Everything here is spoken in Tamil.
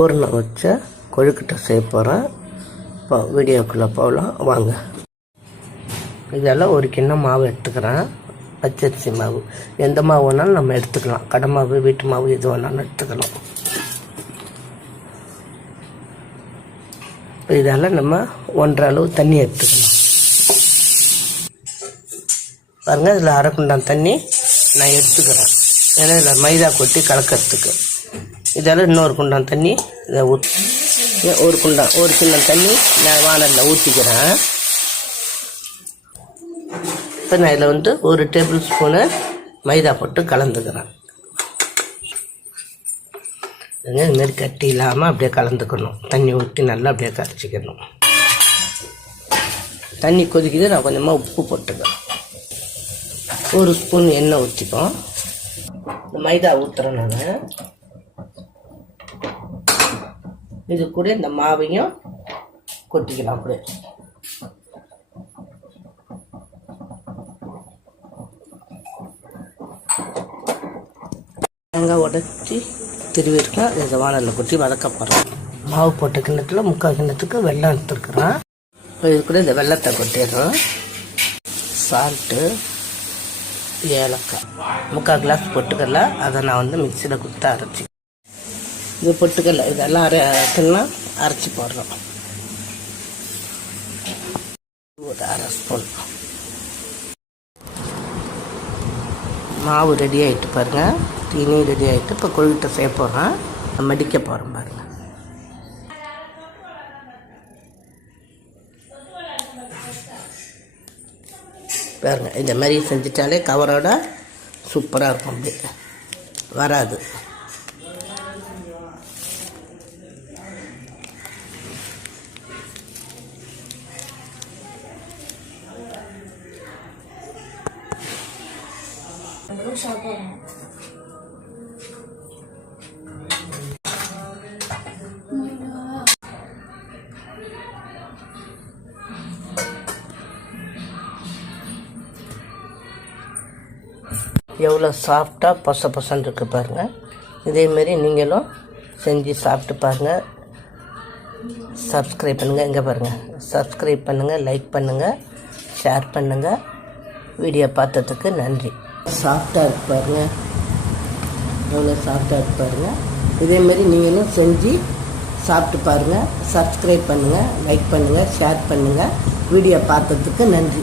ஊறின வச்ச கொழுக்கட்டை செய்ய போகிறேன். இப்போ வீடியோக்குள்ளே போகலாம் வாங்க. இதெல்லாம் ஒரு கிண்ணம் மாவு எடுத்துக்கிறேன். பச்சரிசி மாவு, எந்த மாவு வேணாலும் நம்ம எடுத்துக்கலாம். கடை மாவு, வீட்டு மாவு எது வேணாலும் எடுத்துக்கலாம். இப்போ இதெல்லாம் நம்ம 1.5 அளவு தண்ணி எடுத்துக்கலாம். பாருங்கள், இதில் அரை குண்டான் தண்ணி நான் எடுத்துக்கிறேன். ஏன்னா இதில் மைதா கொட்டி கலக்கிறதுக்கு. இதெல்லாம் இன்னொரு குண்டான் தண்ணி இதை ஒரு கிண்ணம் தண்ணி நான் வானலில் ஊற்றிக்கிறேன். இப்போ நான் இதில் ஒரு டேபிள் ஸ்பூனு மைதா போட்டு கலந்துக்கிறேன். இதுமாரி கட்டி இல்லாமல் அப்படியே கலந்துக்கணும். தண்ணி ஊற்றி நல்லா அப்படியே கரைச்சிக்கணும். தண்ணி கொதிக்குது, நான் கொஞ்சமாக உப்பு போட்டுக்கிறேன். 1 ஸ்பூன் எண்ணெய் ஊற்றிப்போம். இந்த மைதா ஊற்றுறேன் நான். இது கூட இந்த மாவையும் கொட்டிக்கலாம். அப்படியே தேங்காய் உடச்சி திருவிருக்கேன். இதை வானலில் கொட்டி வதக்க போகிறேன். மாவு போட்ட கிண்ணத்தில் 3/4 கிண்ணத்துக்கு வெல்லம் எடுத்துருக்குறேன். இப்போ இது கூட இந்த வெல்லத்தை கொட்டிடுறோம். சால்ட்டு, ஏலக்காய், 3/4 கிளாஸ் பொட்டுக்கடலை, அதை நான் மிக்சியில் கொடுத்து அரைச்சி, இது பொட்டுக்கடலை இதெல்லாம் அரைச்சி போடுறோம். ஒரு 1/2 ஸ்பூன் மாவு ரெடி ஆகிட்டு பாருங்கள். தீனி ரெடி ஆகிட்டு இப்போ கொழுக்கட்டை செய்ய போகிறேன். மடிக்க போகிறோம் பாருங்கள். பாருங்கள், இந்த மாதிரி செஞ்சிட்டாலே கவரோட சூப்பராக இருக்கும். அப்படியே வராது. எவ்வளோ சாஃப்டாக பொசன்னு இருக்கு பாருங்கள். இதேமாரி நீங்களும் செஞ்சு சாப்பிட்டு பாருங்கள். சப்ஸ்கிரைப் பண்ணுங்கள். இங்கே பாருங்கள், சப்ஸ்கிரைப் பண்ணுங்கள், லைக் பண்ணுங்கள், ஷேர் பண்ணுங்கள். வீடியோ பார்த்ததுக்கு நன்றி. சாஃப்டாக இருக்கு பாருங்கள், எவ்வளோ சாஃப்டாக இருக்கு பாருங்கள். இதேமாரி நீங்களும் செஞ்சு சாப்பிட்டு பாருங்கள். சப்ஸ்கிரைப் பண்ணுங்கள், லைக் பண்ணுங்கள், ஷேர் பண்ணுங்கள். வீடியோ பார்த்ததுக்கு நன்றி.